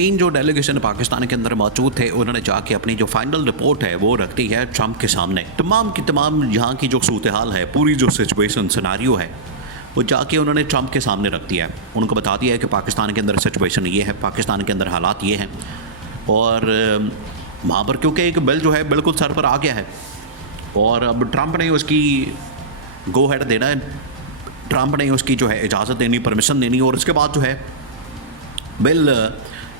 तीन जो डेलीगेशन पाकिस्तान के अंदर मौजूद थे उन्होंने जाके अपनी जो फाइनल रिपोर्ट है वो रख दी है ट्रंप के सामने। तमाम की तमाम यहाँ की जो सूरत हाल है, पूरी जो सिचुएशन सिनारियो है, वो जाके उन्होंने ट्रंप के सामने रख दिया है। उनको बता दिया है कि पाकिस्तान के अंदर सिचुएशन ये है, पाकिस्तान के अंदर हालात ये हैं। और वहाँ पर क्योंकि एक बिल जो है बिल्कुल सर पर आ गया है और अब ट्रंप ने उसकी गो हेड देना है, ट्रंप ने उसकी जो है इजाज़त देनी, परमिशन देनी, और उसके बाद जो है बिल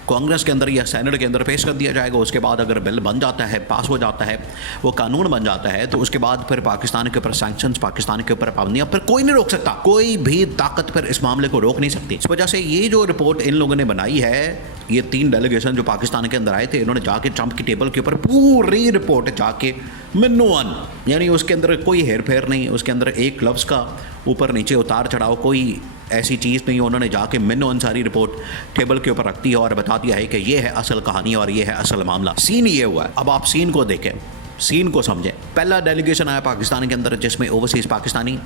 कांग्रेस के अंदर या सेनेट के अंदर पेश कर दिया जाएगा। उसके बाद अगर बिल बन जाता है, पास हो जाता है, वो कानून बन जाता है, तो उसके बाद फिर पाकिस्तान के ऊपर सैंक्शंस, पाकिस्तान के ऊपर पाबंदियाँ फिर कोई नहीं रोक सकता, कोई भी ताकत फिर इस मामले को रोक नहीं सकती। इस वजह से ये जो रिपोर्ट इन लोगों ने बनाई है, ये तीन डेलीगेशन जो पाकिस्तान के अंदर आए थे, इन्होंने जाके ट्रंप की टेबल के ऊपर पूरी रिपोर्ट जाके मिनोअन, यानी उसके अंदर कोई हेर फेर नहीं, उसके अंदर एक लफ्ज़ का ऊपर नीचे उतार चढ़ाव कोई ऐसी चीज़ नहीं। उन्होंने जाके मिनोअन सारी रिपोर्ट टेबल के ऊपर रख दी है और बता दिया है कि ये है असल कहानी और ये है असल मामला। सीन ये हुआ है, अब आप सीन को देखें, सीन को समझें। पहला डेलीगेशन आया पाकिस्तान के अंदर जिसमें overseas Pakistani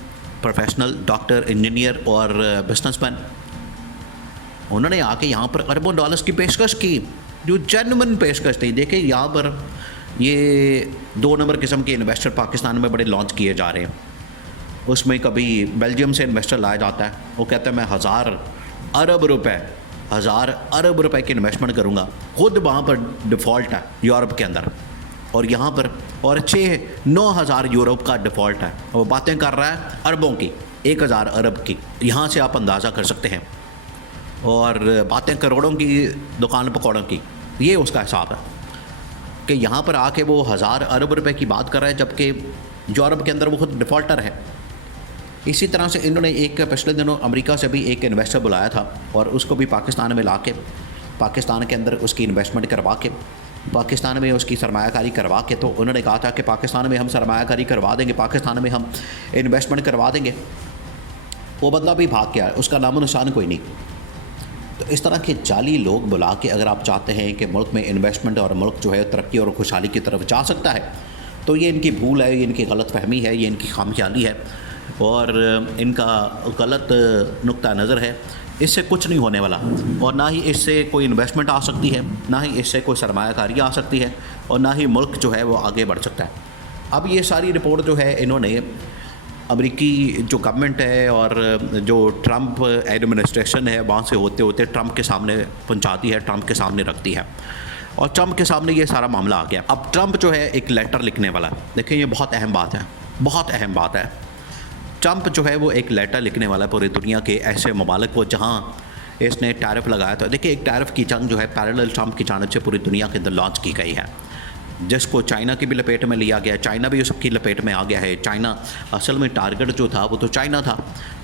professional, doctor, engineer और बिजनेसमैन, उन्होंने आके यहाँ पर अरबों डॉलर्स की पेशकश की, जो जेन्युइन पेशकश थी। देखिए यहाँ पर ये 2 नंबर किस्म के इन्वेस्टर पाकिस्तान में बड़े लॉन्च किए जा रहे हैं। उसमें कभी बेल्जियम से इन्वेस्टर लाया जाता है, वो कहता है मैं 1000 अरब रुपए की इन्वेस्टमेंट करूँगा, खुद वहाँ पर डिफ़ॉल्ट है यूरोप के अंदर, और यहाँ पर और 6-9 हज़ार यूरोप का डिफ़ॉल्ट है। वो बातें कर रहा है अरबों की, 1000 अरब की, यहाँ से आप अंदाज़ा कर सकते हैं, और बातें करोड़ों की, दुकान पकौड़ों की। ये उसका हिसाब है कि यहाँ पर आके वो 1000 अरब रुपए की बात कर रहा है, जबकि यूरोप के अंदर वो खुद डिफ़ॉल्टर है। इसी तरह से इन्होंने एक पिछले दिनों अमेरिका से भी एक इन्वेस्टर बुलाया था और उसको भी पाकिस्तान में ला के, पाकिस्तान के अंदर उसकी इन्वेस्टमेंट करवा के, पाकिस्तान में उसकी सरमायाकारी करवा के, तो उन्होंने कहा था कि पाकिस्तान में हम सरमायाकारी करवा देंगे, पाकिस्तान में हम इन्वेस्टमेंट करवा देंगे। वो बंदा भी भाग गया, उसका नामो निशान कोई नहीं। तो इस तरह के जाली लोग बुला के अगर आप चाहते हैं कि मुल्क में इन्वेस्टमेंट और मुल्क जो है तरक्की और खुशहाली की तरफ जा सकता है, तो ये इनकी भूल है, ये इनकी गलत फहमी है, ये इनकी खामख्याली है और इनका गलत नुक्ता नज़र है। इससे कुछ नहीं होने वाला, और ना ही इससे कोई इन्वेस्टमेंट आ सकती है, ना ही इससे कोई सरमायाकारी आ सकती है, और ना ही मुल्क जो है वो आगे बढ़ सकता है। अब ये सारी रिपोर्ट जो है इन्होंने अमेरिकी जो गवर्नमेंट है और जो ट्रंप एडमिनिस्ट्रेशन है वहाँ से होते होते ट्रंप के सामने पहुँचाती है, ट्रंप के सामने रखती है, और ट्रंप के सामने ये सारा मामला आ गया। अब ट्रंप जो है एक लेटर लिखने वाला है। देखिए ये बहुत अहम बात है, बहुत अहम बात है। ट्रंप जो है वो एक लेटर लिखने वाला है पूरी दुनिया के ऐसे ममालिक को जहाँ इसने टैरिफ लगाया था। देखिए एक टैरिफ की जंग जो है पैरेलल ट्रंप की जानिब से पूरी दुनिया के अंदर लॉन्च की गई है, जिसको चाइना की भी लपेट में लिया गया, चाइना भी उसकी लपेट में आ गया है। चाइना असल में टारगेट जो था वो तो चाइना था,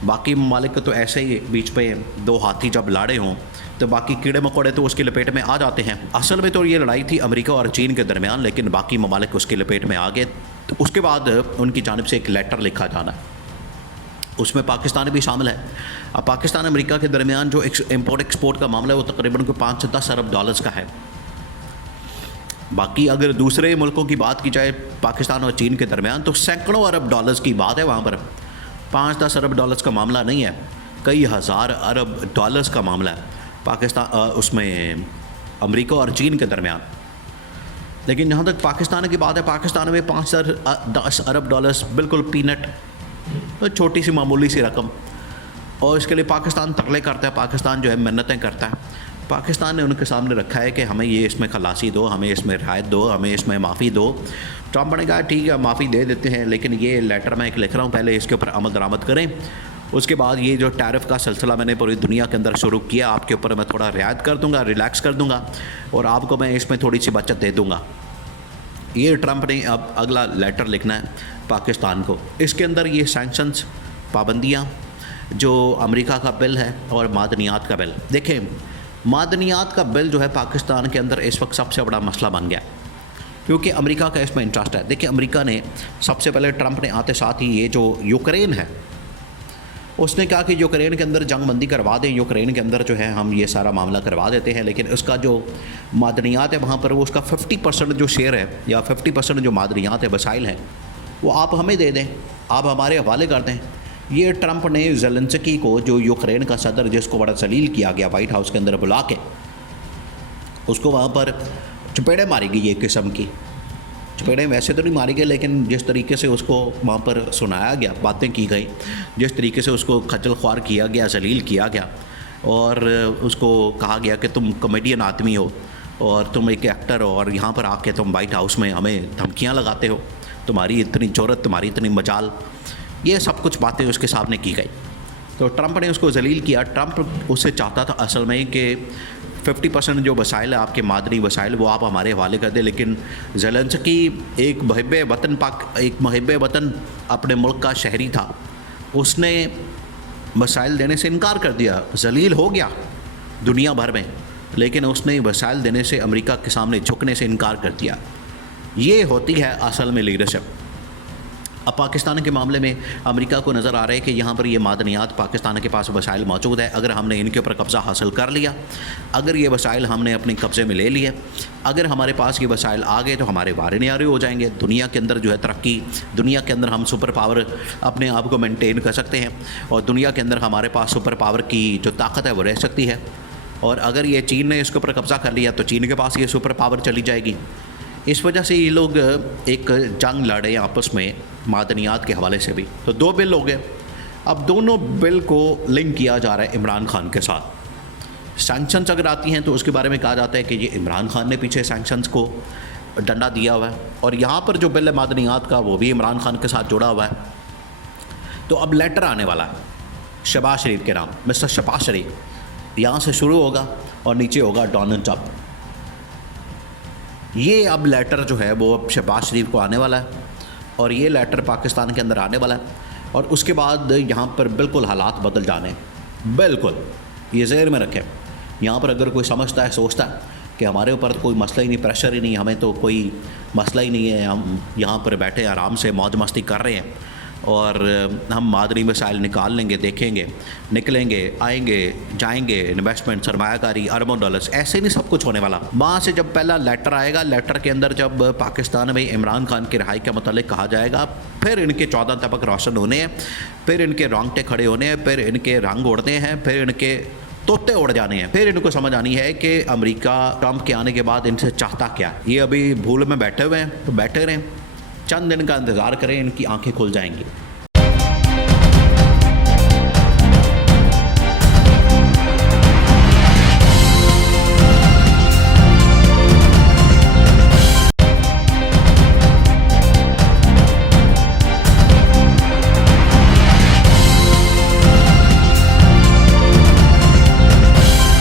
बाकी ममालिक तो ऐसे ही बीच पे 2 हाथी जब लड़े हों तो बाकी कीड़े मकोड़े तो उसकी लपेट में आ जाते हैं। असल में तो ये लड़ाई थी अमेरिका और चीन के दरमियान, लेकिन बाकी ममालिक उसकी लपेट में आ गए। तो उसके बाद उनकी जानिब से एक लेटर लिखा जाना, उसमें पाकिस्तान भी शामिल है। अब पाकिस्तान अमेरिका के दरमियान जो इम्पोर्ट एक्सपोर्ट का मामला है वो तकरीबन 5 से 10 अरब डॉलर्स का है। बाकी अगर दूसरे मुल्कों की बात की जाए पाकिस्तान और चीन के दरमियान तो सैकड़ों अरब डॉलर्स की बात है। वहाँ पर 5-10 अरब डॉलर्स का मामला नहीं है, कई हज़ार अरब डॉलर्स का मामला है पाकिस्तान उसमें अमेरिका और चीन के दरमियान। लेकिन जहाँ तक पाकिस्तान की बात है, पाकिस्तान में 5-10 अरब डॉलर्स बिल्कुल पीनट, तो छोटी सी मामूली सी रकम, और इसके लिए पाकिस्तान तरले करता है, पाकिस्तान जो है मिन्नतें करता है। पाकिस्तान ने उनके सामने रखा है कि हमें ये इसमें खलासी दो, हमें इसमें रियायत दो, हमें इसमें माफ़ी दो। ट्रंप ने कहा ठीक है माफ़ी दे देते हैं, लेकिन ये लेटर मैं एक लिख रहा हूँ, पहले इसके ऊपर अमल दरामद करें। उसके बाद ये जो टैरिफ का सिलसिला मैंने पूरी दुनिया के अंदर शुरू किया, आपके ऊपर मैं थोड़ा रियायत कर दूँगा, रिलैक्स कर दूँगा, और आपको मैं इसमें थोड़ी सी बचत दे दूँगा। ये ट्रंप ने अब अगला लेटर लिखना है पाकिस्तान को। इसके अंदर ये सैंक्शंस, पाबंदियाँ, जो अमेरिका का बिल है और मादनियात का बिल। देखें मादनियात का बिल जो है पाकिस्तान के अंदर इस वक्त सबसे बड़ा मसला बन गया, क्योंकि अमेरिका का इसमें इंटरेस्ट है। देखिए अमेरिका ने सबसे पहले ट्रंप ने आते साथ ही ये जो यूक्रेन है, उसने कहा कि यूक्रेन के अंदर जंग बंदी करवा दें, यूक्रेन के अंदर जो है हम ये सारा मामला करवा देते हैं, लेकिन उसका जो मादनियात है वहाँ पर वो उसका 50% जो शेयर है या 50% जो मादनियात है, वसाइल हैं, वो आप हमें दे दें, आप हमारे हवाले कर दें। ये ट्रंप ने ज़ेलेंस्की को, जो यूक्रेन का सदर जिसको बड़ा जलील किया गया वाइट हाउस के अंदर बुला के, उसको वहाँ पर चपेड़े मारी गई एक किस्म की। चपेड़े वैसे तो नहीं मारी गई, लेकिन जिस तरीके से उसको वहाँ पर सुनाया गया, बातें की गई, जिस तरीके से उसको खज्जल ख्वार किया गया, जलील किया गया, और उसको कहा गया कि तुम कॉमेडियन आदमी हो और तुम एक एक्टर हो और यहाँ पर आके तुम वाइट हाउस में हमें धमकियाँ लगाते हो, तुम्हारी इतनी ज़रूरत, तुम्हारी इतनी मजाल, ये सब कुछ बातें उसके सामने की गई। तो ट्रंप ने उसको जलील किया। ट्रंप उससे चाहता था असल में कि 50% जो वसाइल है आपके मादनी वसाइल वो आप हमारे हवाले कर दें, लेकिन ज़ेलेंस्की एक मुहिब वतन अपने मुल्क का शहरी था, उसने वसाइल देने से इनकार कर दिया, जलील हो गया दुनिया भर में, लेकिन उसने वसाइल देने से, अमेरिका के सामने झुकने से इनकार कर दिया। ये होती है असल में लीडरशिप। अब पाकिस्तान के मामले में अमेरिका को नज़र आ रहा है कि यहाँ पर ये मादनियात पाकिस्तान के पास वसाइल मौजूद है। अगर हमने इनके ऊपर कब्ज़ा हासिल कर लिया, अगर ये वसाइल हमने अपने कब्ज़े में ले लिए, अगर हमारे पास ये वसाइल आ गए तो हमारे वारे न्यारे हो जाएंगे। दुनिया के अंदर जो है तरक्की, दुनिया के अंदर हम सुपर पावर अपने आप को मेनटेन कर सकते हैं और दुनिया के अंदर हमारे पास सुपर पावर की जो ताकत है वो रह सकती है। और अगर ये चीन ने इसके ऊपर कब्ज़ा कर लिया तो चीन के पास ये सुपर पावर चली जाएगी। इस वजह से ये लोग एक जंग लड़े आपस में मादनियात के हवाले से भी। तो 2 बिल हो गए। अब दोनों बिल को लिंक किया जा रहा है इमरान खान के साथ। सैंक्शंस अगर आती हैं तो उसके बारे में कहा जाता है कि ये इमरान खान ने पीछे सैंक्शंस को डंडा दिया हुआ है, और यहाँ पर जो बिल है मादनियात का वो भी इमरान खान के साथ जुड़ा हुआ है। तो अब लेटर आने वाला है शहबाज शरीफ के नाम, मिस्टर शहबाज शरीफ, यहाँ से शुरू होगा और नीचे होगा डोनाल्ड ट्रंप। ये अब लेटर जो है वो अब शहबाज शरीफ को आने वाला है और ये लेटर पाकिस्तान के अंदर आने वाला है, और उसके बाद यहाँ पर बिल्कुल हालात बदल जाने हैं। बिल्कुल ये ज़हन में रखें। यहाँ पर अगर कोई समझता है, सोचता है कि हमारे ऊपर कोई मसला ही नहीं, प्रेशर ही नहीं, हमें तो कोई मसला ही नहीं है, हम यहाँ पर बैठे आराम से मौज मस्ती कर रहे हैं और हम मादनी मिसाइल निकाल लेंगे, देखेंगे, निकलेंगे, आएंगे, जाएंगे, इन्वेस्टमेंट, सरमायाकारी, अरबों डॉलर्स, ऐसे नहीं सब कुछ होने वाला। वहाँ से जब पहला लेटर आएगा, लेटर के अंदर जब पाकिस्तान में इमरान खान की रिहाई के मतलब कहा जाएगा, फिर इनके 14 तबक रोशन होने हैं, फिर इनके रोंगटे खड़े होने हैं, फिर इनके रंग उड़ने हैं, फिर इनके तोते उड़ जाने हैं, फिर इनको समझ आनी है कि अमेरिका ट्रंप के आने के बाद इनसे चाहता क्या। ये अभी भूल में बैठे हुए हैं, तो बैठे रहें, चंद दिन का इंतज़ार करें, इनकी आंखें खुल जाएंगी।